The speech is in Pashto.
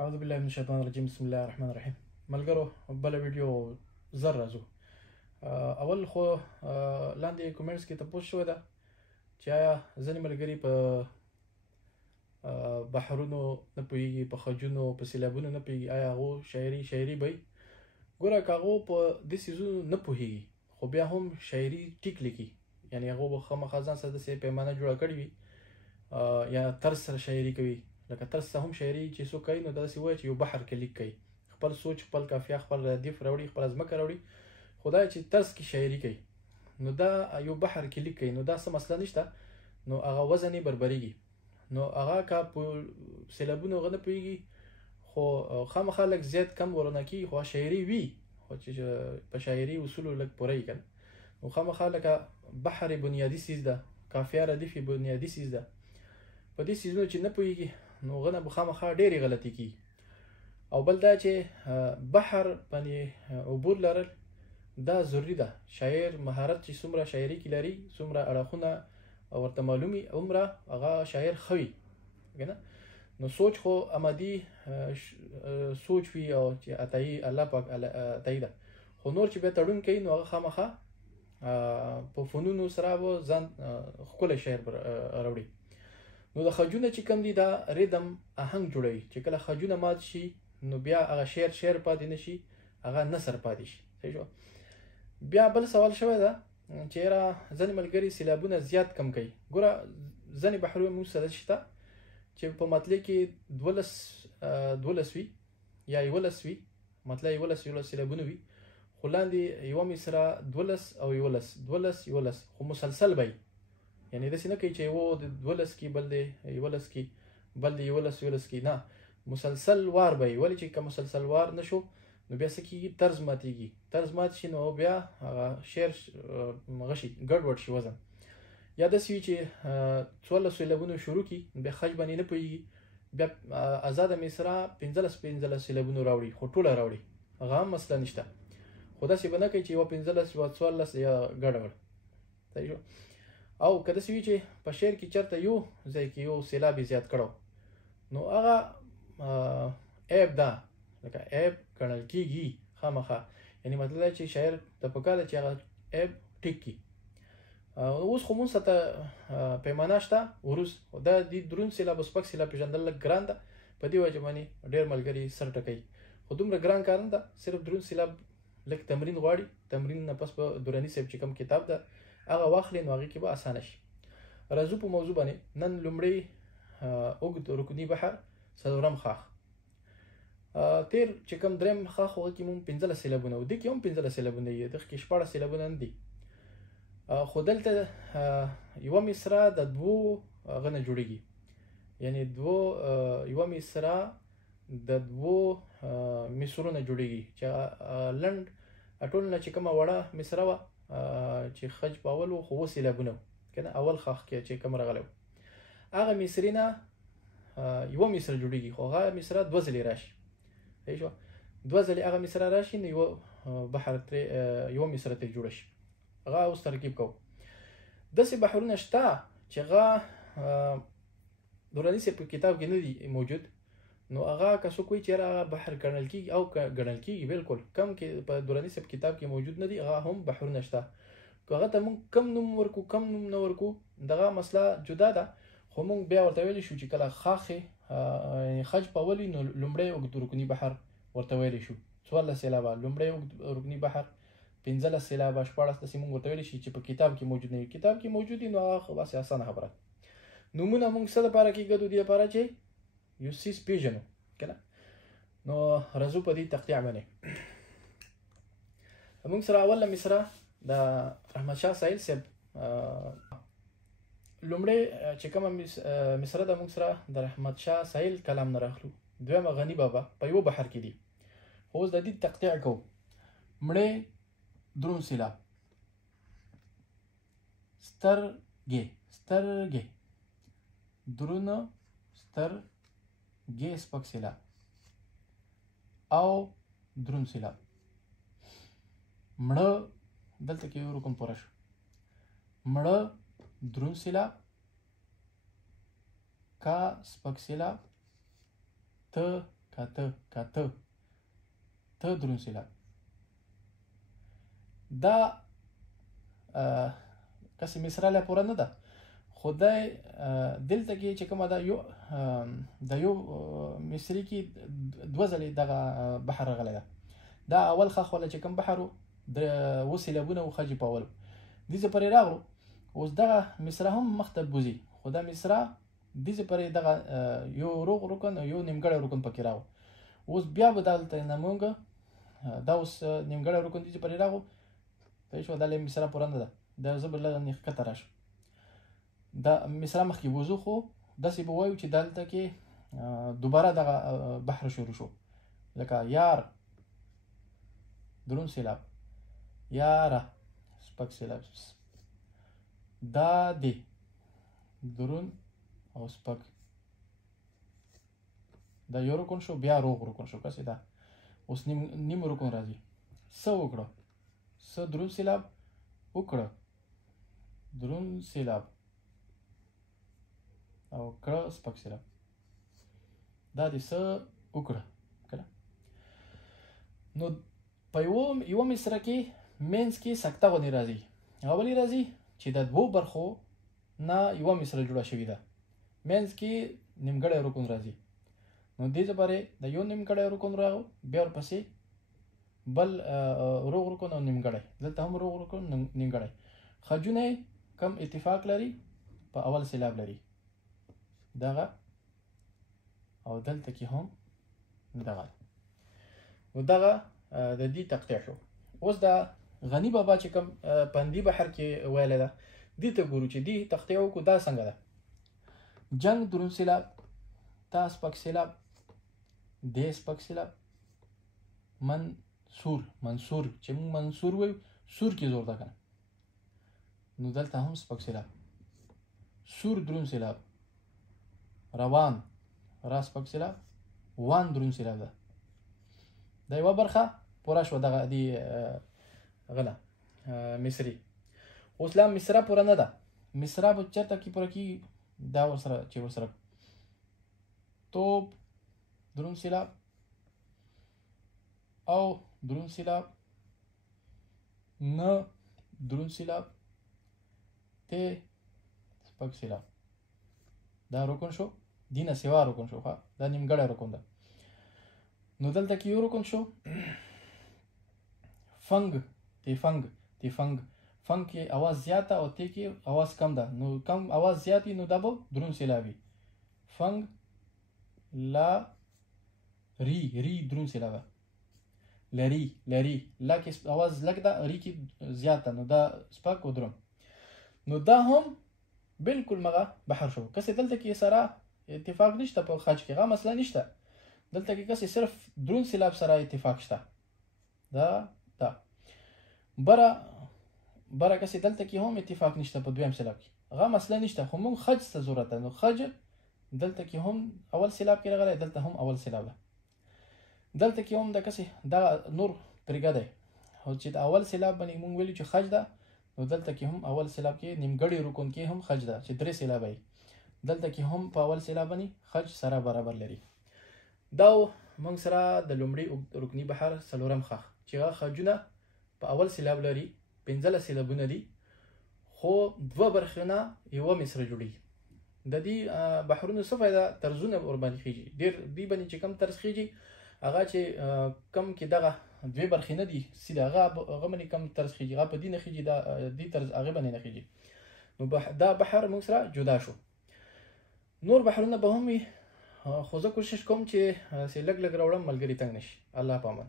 اعوذ بالله من الشیطان الرجیم بسم الله الرحمن الرحیم ملګرو بل ویډیو زر راځو اول خو لاندې کومنټس کې تاسو شو ده چې آیا ځینې ملګري په بحرونو نه پوهیږي په خجونو په سیلابونو نه پوهیږي آیا هغه شاعري به ګوره کاغو په دې سيزونو نه پوهیږي خو بیا هم شاعري ټیک لیکي یعنی هغه به خامخا ځان سره د پیمانه جوړه کړې وي یا طرز سره شاعري کوي لکه طرز هم شاعري چې څوک کوي نو داسې وایي چې یو بحر کې لیک کوي خپل سوچ خپل قافیه خپل ردیف راوړي خپل ځمکه راوړي خدای چې طرز کې شاعري کوي نو دا یو بحر کې لیک کوي نو دا څه مسله نشته نو هغه وزن بربريږي نو هغه کا په سیلابونو غنه پیږي خو خامخا لک زیات کم ورنه کی خو شاعري وی خو چې په شاعري اصول لک پوره کړي نو خامخا لک بحر بنیادی سیز ده قافیه ردیف بنیادی سیز ده په دې سیزونو چې نه پوهیږي نو غنه بخامخا ډېری غلطي کی او بل دا چې بحر باندې عبور لرل دا ضروری ده شاعر مهارت چې څومره شاعري کې لري څومره اړخونه ورته معلومي عمره هغه شاعر خوي کنه نو سوچ خو امدي سوچ وی او چې اتای الله پاک اتای ده خو نور چې به تړون کوي نو هغه خامخا په فنونو سره و ځان خپل شاعر راوړي نو د خجونه چې کم دي دا ریدم آهنګ جوړوي چې کله خجونه مات شي نو بیا هغه شعر پاتې نشي هغه نثر پاتې شي صحیح شو بیا بل سوال شوی دا چې را ځنې ملګري سیلابونه زیات کم کوي ګوره ځنې بحرونه موږ سره شته چې په مطلع کې دولس وي یا 11 وي مطلع 11 سیلابونه وي خو لاندې یو مصره 12 او 11 خو مسلسل وي یعنی داسې نه کوي چې یو د 12 کې بل دی 11 کې بل دی 11 کې نه مسلسل وار به ولی چې کوم مسلسل وار نشو نو بیا سکیږي طرز مات شي نو بیا شعر مغشي ګډوډ شي وزن یا د سی چې 14 سیلابونو شروع کی به خج باندې نه پوي بیا آزاد مصرا 15 سیلابونو راوړي خو ټوله راوړي هغه مسله نشته خدا سي بنه کوي چې یو 15 و 14 یا ګډوډ صحیح شو او کله سی چې په شعر کې چرته یو ځای کې یو سیلاب زیات کړو نو هغه عیب ده لکه عیب ګڼل کېږي خامخا یعنی مطلب دا چې شاعر د پکاره چې هغه عیب ټیک کی اوس خو مونږ ته پیمانه شته ورس دا د درون سیلاب سپک سیلاب پیژندل ګران ده په دی وجه باندې ډېر ملګری سر ټکي خو دومره ګران کار نه ده صرف درون سیلاب لک تمرین غواړي تمرین نه پس په دورانی صاحب چې کوم کتاب ده هغه واخلې نو هغه کې به اسانه شي راځو په موضوع باندې نن لومړی اوږد رکنی بحر څلورم خاخ تیر چې کوم دریم خاخ هغه کې مونږ 15 سیلابونه و د کې هم 15 سیلابونه دي د کې 14 سیلابونه نه دي خو دلته یو مصرا د دوو غنه جوړیږي یعنی یو مصرا د دوو مصرونه جوړیږي چې لند اټول نه چې کومه وړه مصرا و چې خج پاول خو سیلابونه کنه اول خاخ کې چې کوم راغلو هغه مصرینا یو مصر جوړیږي خو هغه مصرا دوه ځلې راشي ایشو دوه ځلې هغه مصرا راشي نو یو بحر یو مصر ته جوړ شي هغه اوس ترکیب کو داسې بحرونه شته چې هغه دورانی په کتاب کې نه دی موجود نو هغه کسو کوئی چې هغه بحر ګڼل کیږي او ګڼل کیږي بالکل کم کې په دورانی په کتاب کې موجود نه دی هغه هم بحرونه شته هغه ته مونږ کم نوم ورکو کم نوم نه ورکو دغه مسله جدا ده خو مونږ بیا ورته ویل شو چې کله خاخه خج پاولي نو لومړی اوږد رکنی بحر ورته ویل شو 14 سیلابه لومړی اوږد رکنی بحر 15 سیلابه 14 تاسو مونږ ورته ویل شي چې په کتاب کې موجود نه وي کتاب کې موجود نو هغه واسه اسانه خبره نمونه مونږ سره لپاره کې ګدو دی لپاره چې یو سیس پیژنو کنه نو راځو په دې تقطيع باندې مونږ سره اوله مصره د رحمت شاه سایل صاحب لومړی چې کومه مصره د مونږ سره د رحمت شاه سایل کلام نه راخلو دویمه غنی بابا په یو بحر کې دي خو د دې تقطيع کو مړې درون سیلاب سترګې درون سترګې سپک سیلاب او درون سیلاب مړه دلته کې یو رقم پوره شو مړه درون سیلاب کا سپک سیلاب ته کاته ته درون سیلاب. دا کسې مصره لا پوره نه ده، خو دی دلته کې چې کومه ده د یو مصري کې دوه ځلې دغه بحر راغلی ده. دا اول خښ ولا چې کوم بحر و د اووه سیلابونه و خجې په اول دې ځای پورې راغلو. اوس دغه مصره هم مخته بوځي، خو دا مصره دې ځای پورې دغه یو روغ رکن او یو نیمګړی رکن پکې راغو. اوس بیا به دلته نه مونږ دا اوس نیمګړی رکن دې ځای پورې راغو، پوه شوه. دا مصره پوره نه ده، دا زه به لږ ښکته راشم. دا مصره مخکې وځو، خو داسې به وایو چې دلته کې دوباره دغه بحر شروع شو، لکه یار درون سیلاب، یاره سپک سیلاب، دا دی درون او سپک. دا یو رکن شو، بیا روغ رکن شو. کسې دا اوس نیم رکن راځي. څه وکړه؟ څه درون سیلاب وکړه، درون سیلاب او کړه سپک سیلاب. دا دې څه وکړه کنه. نو په یوه مصره کې منځ کې سکته غوندې راځي. هغه ولې راځي؟ چې د دوو برخو نه یوه مصره جوړه شوې ده، منځ کې نیمګړی رکن راځي. نو دې لپاره د یو نیمګړی رکن راغو، بیا ورپسې بل روغ رکن او نیمګړی. دلته هم روغ رکن نیمګړی. خجونه کم اتفاق لري، په اول سیلاب لري دغه، او دلته کې هم دغه. نو دغه د دې تقطیع شو. اوس دا غنی بابا چې کوم پندي بحر کې ویلی ده، دې ته ګورو چې دې تقطیع وکړو. دا څنګه ده؟ جنگ درون سیلاب، تا سپک سیلاب، دې سپک سیلاب، منصور چې موږ منصور وایو، سور کې زور ده کنه. نو دلته هم سپک سیلاب، سور درون سیلاب، روان را سپک سیلاب، وان درون سیلاب ده. دا یوه برخه پوره شوه دغه دې غله مصري. اوس لا مصره پوره نه ده. مصره به چېرته کې پوره کېږي؟ دا ورسره چې ورسره توپ درون سیلاب او درون سیلاب، نه درون سیلاب، ته سپک سیلاب. دا رکن شو، دینه سیوا رکن شو، دا نیمګړی رکن ده. نو دلته کې یو رکن شو، فنگ فنگ کې اواز زیاته او ته کې اواز کم ده. نو کم اواز زیاتی نو دا به درون سیلابي. فنگ لا ری درون سیلابه. لری لا کې اواز لږ ده، ری کې زیاته، نو دا سپک او درون. نو دا هم بالکل مغه بحر شو. کسې دلته کې سره اتفاق نشته، په خج کې غا مسله نشته. دلته کې کسې صرف درون سیلاب سره اتفاق شته. دا بره کسې دلته کې هم اتفاق نشته په دویم سیلاب کې، غا مسله نشته. خو موږ خج ته ضرورت ده. نو خج دلته کې هم اول سیلاب کې راغلی، دلته هم اول سیلاب ده. دلته کې هم د کسې دا نور پرېږه دی، او چې د اول سیلاب باندې موږ ویلو چې خج ده، نو دلته کې هم اول سیلاب کې نیمګړی رکن کې هم خج ده چې درې سیلابه وي. دلته کې هم په اول سیلاب باندې خج سره برابر لري. دا موږ سره د لومړي رکني بحر څلورم خښ چې هغه خجونه په اول سیلاب لري، 15 سیلابونه دي، خو دوه برخې نه یوه مصره جوړېږي. د دې بحرونو څه فایده؟ طرزونه ورباندې خېږي. ډېر دې باندې چې کم طرز خېږي، هغه چې کم کې دغه دوې برخې نه دي سیده، هغه باندې کم طرز خېږي، هغه په دې نه خېږي، دا دې طرز هغې باندې نه خېږي. نو دا بحر موږ سره جدا شو. نور بحرونه به هم وي، خو زه کوشش کوم چې لږ راوړم، ملګري تنګ نشي. الله پامان.